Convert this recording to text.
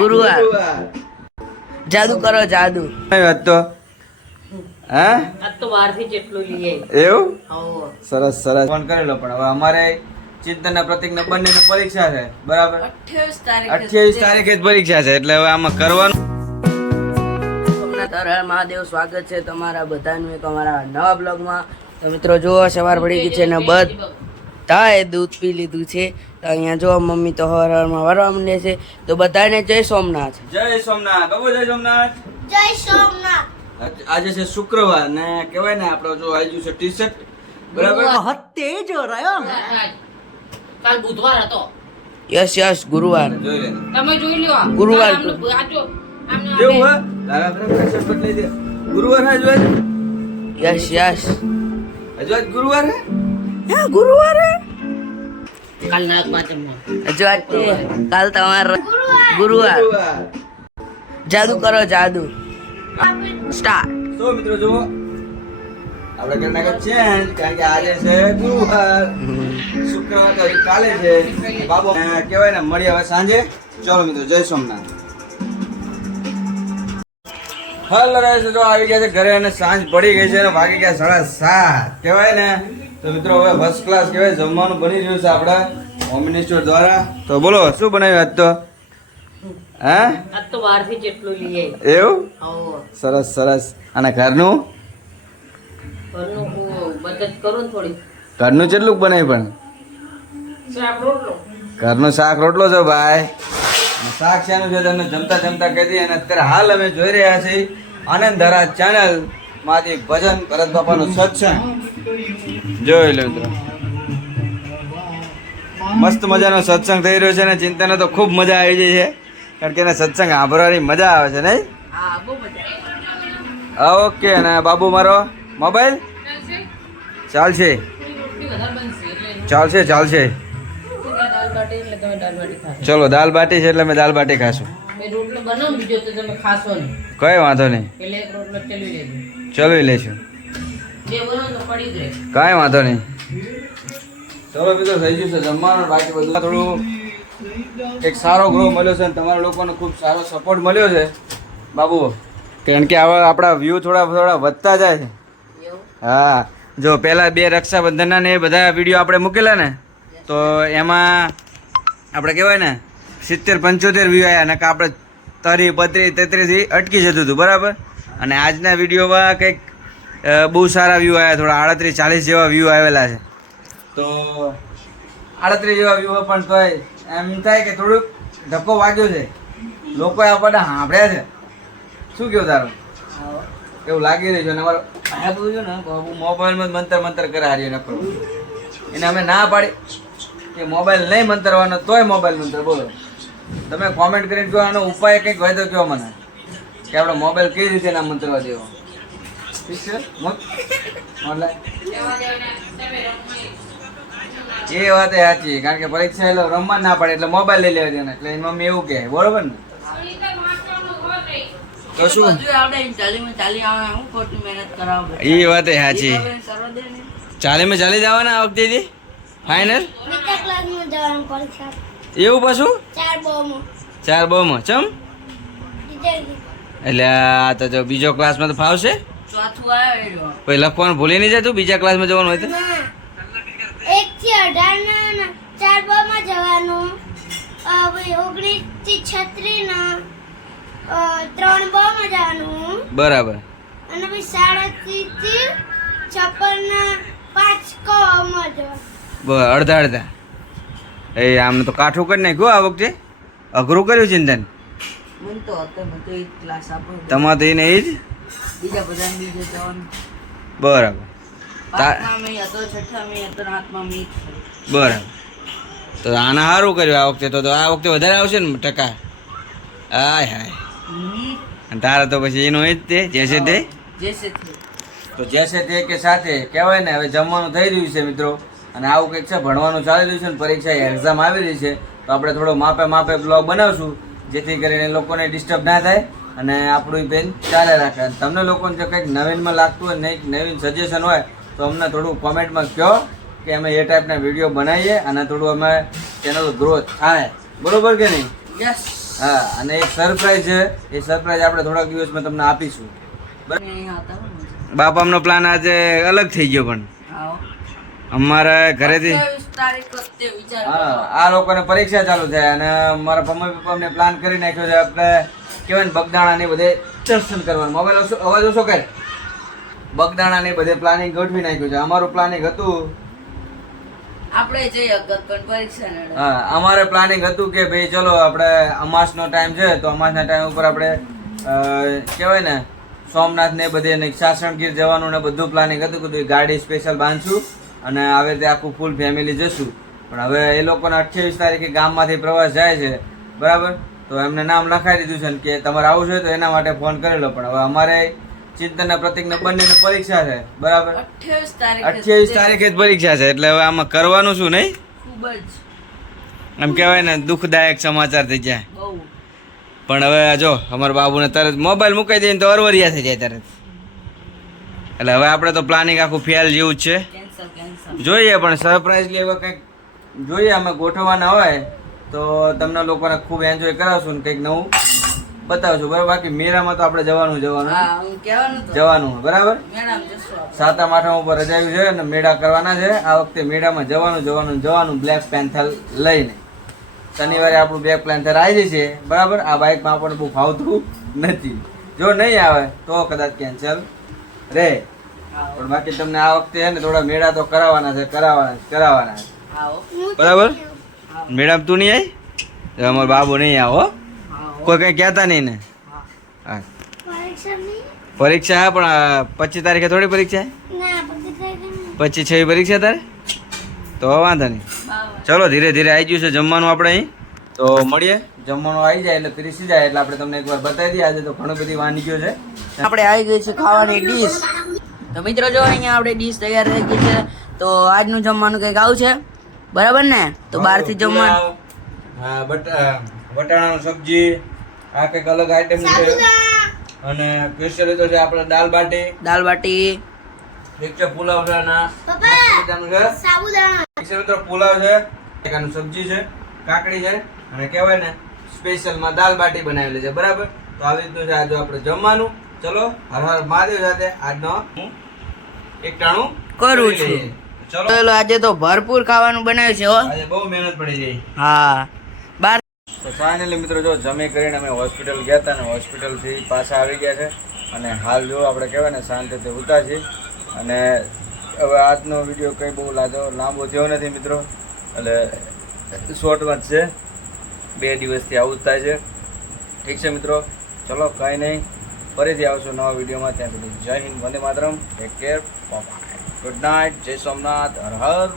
ગુરુવાર. જાદુ કરો જાદુ. વાત તો? હા? તો બહારથી જેટલું લઈએ એવું? સરસ સરસ. ફોન કરેલો પણ. હવે અમારે ચિંતનના પ્રતિકને બંનેને પરીક્ષા છે. બરાબર? અઠ્યાવીસ તારીખે જ પરીક્ષા છે એટલે હવે આમાં કરવાનું. મહાદેવ સ્વાગત છે તમારા બધાનું એક અમારા નવા બ્લોગમાં. તો મિત્રો જુઓ સવાર પડી ગઈ છે ને બધાએ દૂધ પી લીધું છે. તો અહીંયા જો મમ્મી તો હર હરમાં વરવા માંડે છે. તો બધાને જય સોમનાથ. જય સોમનાથ. બાબુ જય સોમનાથ? જય સોમનાથ. આજે છે શુક્રવાર ને કહેવાય ને આપણો જો આવી ગયું છે ટી શર્ટ બરાબર કાલ બુધવાર હતો. યસ યસ ગુરુવાર. જોઈ લે તમે જોઈ લ્યો ગુરુવાર. આજો, આમનું એવું હે તારા બરાબર પર લઈ દે ગુરુવાર હે આજ? Yes yes. હજુ આજ ગુરુવાર હે? હા ગુરુવાર? કાલ નાગ પાંચમનો. હજુ કાલ તમારો ગુરુવાર. ગુરુવાર જાદુ કરો જાદુ. સ્ટાર્ટ સો મિત્રો જુઓ આપણે કરી નાખ્યો ચેન્જ કારણ કે આજે છે ગુરુવાર. શુક્રવાર તો કાલે છે. બાબો કહેવાય ને મળીએ હવે સાંજે. ચલો મિત્રો જય સોમનાથ. હલ રહે છે તો આવી ગયા છે ઘરે અને સાંજ પડી ગઈ છે અને ભાગી ગયા સાડા સાત. કહેવાય ને તો મિત્રો હવે ફર્સ્ટ ક્લાસ કહેવાય જમવાનું બની રહ્યું છે આપણા હોમ મિનિસ્ટર દ્વારા. તો બોલો શું બનાવ્યું આજ તો? હા? આજ તો બહારથી જેટલું લઈએ એવું? સરસ સરસ. અને ઘરનું? ઘરનું બચત કરું થોડી. ઘરનું કેટલું બનાવ્યું પણ? ઘરનું શાક રોટલો છે ભાઈ. શાક શાનું છે તમને જમતા જમતા કહી દઈએ. અને અત્યારે હાલ અમે જોઈ રહ્યા છીએ આનંદ ધરા ચેનલમાંથી ભજન ભરત બાપાનું સત્સંગ. જોઈ લો મિત્રો. મસ્ત મજાનો સત્સંગ થઈ રહ્યો છે અને ચિંતાને તો ખૂબ મજા આવી જાય છે. કારણ કે એને સત્સંગ સાંભળવાની મજા આવે છે નહીં? ઓકે અને બાબુ મારો મોબાઈલ? ચાલશે? ચાલશે. ચાલશે ચલો દાલ બાટી છે એટલે અમે દાલ બાટી ખાશું. ને કઈ વાંધો નહીં. લઈશું ચલવી લેજો. કાંઈ વાંધો નહીં. ચલો મિત્રો થઈ ગયું છે જમવાનું. બાકી બધું થોડું એક સારો ગ્રો મળ્યો છે અને તમારા લોકોને ખૂબ સારો સપોર્ટ મળ્યો છે. બાબુ કારણ કે આવા આપણા વ્યૂ થોડા થોડા વધતા જાય છે. હા. જો પહેલાં બે રક્ષાબંધનના ને એ બધા વીડિયો આપણે મૂકેલા ને તો એમાં આપણે કહેવાય ને સિત્તેર પંચોતેર વ્યૂ આવ્યા ને કે આપણે તરી બત્રીસ તેત્રીસથી અટકી જતું હતું બરાબર? અને આજના વિડીયોમાં કંઈક બહુ સારા વ્યૂ આવ્યા, થોડા આડત્રીસ ચાલીસ જેવા વ્યૂ આવેલા છે. તો આડત્રીસ જેવા વ્યૂ પણ તોય એમ થાય કે થોડુંક ધક્કો વાગ્યો છે. લોકોએ આપણને સાંભળ્યા છે. શું કહો તારું? એવું લાગી રહ્યું છે અને અમારો આ બધું છે ને મોબાઈલમાં જ મંતર મંતર કરે હારીએ ન નકરો એને અમે ના પાડી કે મોબાઈલ નહીં મંતરવાનો, તોય મોબાઈલ મંતર, બોલો. તમે કોમેન્ટ કરીને કહો, આનો ઉપાય કંઈક હોય તો કહો મને. કે આપણો મોબાઈલ કઈ રીતે ના મંતરવા દેવો ઠીક છે મોત? ઓનલાઈન? એ વાત એ સાચી કારણ કે પરીક્ષા એટલે રમવા ના પડે એટલે મોબાઈલ લઈ લેવા દેવાના. એટલે એની મમ્મી એવું કહે બરોબર ને? તો શું? એ વાત એ સાચી. ચાલે મેં ચાલી જવાના આ વખતે એવું પાછું? ચાર બોમાં. ચાર બહુમાં ચમ? એટલે આ તો જો બીજો ક્લાસમાં તો ફાવશે. પછી લખવાનું ભૂલી નહીં જતું બીજા ક્લાસમાં જવાનું હોય તો? એક થી અઢાર ના ચારમાં જવાનું. ઓગણીસથી છત્રીસ ના. ત્રણ બોમાં જવાનું. બરાબર. અને પછી સાડત્રીસથી છપ્પન ના પાંચ કમાં જવાનું. અડધા અડધા. એ આમને તો કાઠું કરી નાખ્યું આ વખતે? અઘરું કર્યું ચિંતન? મને તો હતો બધો એક ક્લાસ આપો તમારે તો એને એ જ બીજા બધા બીજે જવાનું. બરાબર. જ છે. બરાબર. તો આના સારું કર્યું આ વખતે. તો આ વખતે વધારે આવશે ને ટકા? હાય. હાય. તારા તો પછી એનું એ જ તે જે છે તે? જે છે તે. તો જેસે તે કે સાથે કહેવાય ને હવે જમવાનું થઈ રહ્યું છે મિત્રો. અને આવું કંઈક છે ભણવાનું ચાલી રહ્યું છે ને પરીક્ષા એક્ઝામ આવી રહી છે. તો આપણે થોડો માપે માપે બ્લોગ બનાવશું જેથી કરીને લોકોને ડિસ્ટર્બ ના થાય. અને આપણું બેન ચાલે રાખે. તમને લોકોને જો કંઈક નવીનમાં લાગતું હોય નહીં નવીન સજેશન હોય તો અમને થોડું કોમેન્ટમાં કહો કે અમે એ ટાઈપના વીડિયો બનાવીએ અને થોડું અમે ચેનલ ગ્રોથ થાય. બરોબર કે નહીં? યસ હા અને એક સરપ્રાઈઝ છે. એ સરપ્રાઈઝ આપણે થોડાક દિવસમાં તમને આપીશું. બરાબર? અહીંયા આવતા હોય ને. બાપાનો પ્લાન આજે અલગ થઈ ગયો પણ. અમારા ઘરેથી 28 તારીખ વખતે વિચાર હા આ લોકોને પરીક્ષા ચાલુ થાય અને મારા મમ્મી પપ્પા પ્લાન કરી નાખ્યો છે. આપણે કહેવાય ને બગદાણા ને બધે દર્શન કરવાનું. મોબાઈલ ઓછો અવાજ ઓછો કરે. બગદાણા ને બધે પ્લાનિંગ ગોઠવી નાખ્યું છે. અમારું પ્લાનિંગ હતું આપણે જઈ પણ પરીક્ષા હા અમારે પ્લાનિંગ હતું કે ભાઈ ચલો આપણે અમાસનો ટાઈમ છે તો અમાસના ટાઈમ ઉપર આપણે કહેવાય ને સોમનાથ ને બધે ને સાસણગીર જવાનું ને બધું પ્લાનિંગ હતું કે ગાડી સ્પેશિયલ બાંધશું અને આવી રીતે આખું ફૂલ ફેમિલી જશું. પણ હવે એ લોકોને અઠ્યાવીસ તારીખે ગામમાંથી પ્રવાસ જાય છે. બરાબર? તો એમને નામ લખાવી દીધું છે કે તમારે આવું છે તો એના માટે ફોન કરેલો પણ હવે અમારે ચિંતનના પ્રતિકને બંને પરીક્ષા છે બરાબર? 28 તારીખે અઠ્યાવીસ તારીખે જ પરીક્ષા છે એટલે હવે આમાં કરવાનું શું નહીં? ખૂબ જ. એમ કહેવાય ને દુઃખદાયક સમાચાર થઈ જાય. પણ હવે જો અમારા બાબુને તરત મોબાઈલ મૂકાઈ દઈએ તો અરવરિયા થઈ જાય તરત. એટલે હવે આપણે તો પ્લાનિંગ આખું ફેલ જેવું જ છે. જોઈએ પણ સરપ્રાઈઝ લેવા કંઈક જોઈએ અમે ગોઠવવાના હોય. તો તમને લોકોને ખૂબ એન્જોય કરાવશું ને કંઈક નવું બતાવશું બરાબર? બાકી મેળામાં તો આપણે જવાનું જવાનું. હા હું કહેવાનું તો. જવાનું બરાબર? સાતમ આઠમ ઉપર રજાયું છે અને મેળા કરવાના છે. આ વખતે મેળામાં જવાનું જવાનું જવાનું બ્લેક પેન્થર લઈને. શનિવારે આપણું બ્લેક પેન્થર આવી જશે બરાબર? આ બાઇકમાં આપણને બહુ ફાવતું નથી. જો નહીં આવે તો કદાચ કેન્સલ રે. પણ બાકી તમને આ વખતે છે ને થોડા મેળા તો કરાવવાના છે કરાવવાના કરાવવાના છે. બરાબર? મેડમ તું નહીં આવી અમારો બાબુ નહીં આવો કોઈ કંઈ કહેતા નહીં ને? હા. પરીક્ષા હા પણ પચીસ તારીખે થોડી પરીક્ષા. પચીસ છવી પરીક્ષા તારે? તો વાંધો નહીં. ચલો ધીરે ધીરે આવી ગયું છે જમવાનું આપણે અહીં. તો મળીએ. જમવાનું આવી જાય એટલે પીરસી જાય એટલે આપણે તમને એકવાર બતાવી દઈએ. આજે તો ઘણી બધી વાનગીઓ છે. આપણે આવી ગઈ છે ખાવાની ડીશ. તો મિત્રો જો અહીંયા આપણે ડીશ તૈયાર થઈ ગઈ છે તો આજનું જમવાનું કંઈક આવું છે. બરાબર ને? તો બહારથી જમવા પુલાવ, હા બટા વટાણાનું સબ્જી આ કંઈક અલગ આઈટમ છે. અને સ્પેશિયલ તો છે આપણે દાલ બાટી. દાલ બાટી. એક છે પુલાવ છે ના પપ્પા છે. સાબુદાણા છે મિત્રો પુલાવ છે એક આનું સબ્જી છે કાકડી છે અને કહેવાય ને સ્પેશિયલમાં દાલ બાટી બનાવેલી છે બરાબર? તો આવી રીતનું છે આજે આપણે જમવાનું. ચલો હર હર મહાદેવ સાથે આજનો હું એકટાણું કરું છું. ચલો. આજે તો ભરપૂર ખાવાનું બનાવ્યું છે હો. આજે બહુ મહેનત પડી ગઈ. હા. બાર તો ફાઇનલી મિત્રો જો જમી કરીને અમે હોસ્પિટલ ગયા હતા ને હોસ્પિટલથી પાછા આવી ગયા છે. અને હાલ જો આપણે કહેવાય ને શાંતિથી ઉતા છીએ. અને હવે આજનો વીડિયો કંઈ બહુ લાજો લાંબો થયો નથી મિત્રો. એટલે શોર્ટમાં જ છે. બે દિવસથી આવું જ થાય છે. ઠીક છે મિત્રો? ચલો કંઈ નહીં. ફરીથી આવશું નવા વિડીયોમાં ત્યાં સુધી જય હિન્દ વંદે માતરમ. Take care bye good night જય સોમનાથ હર હર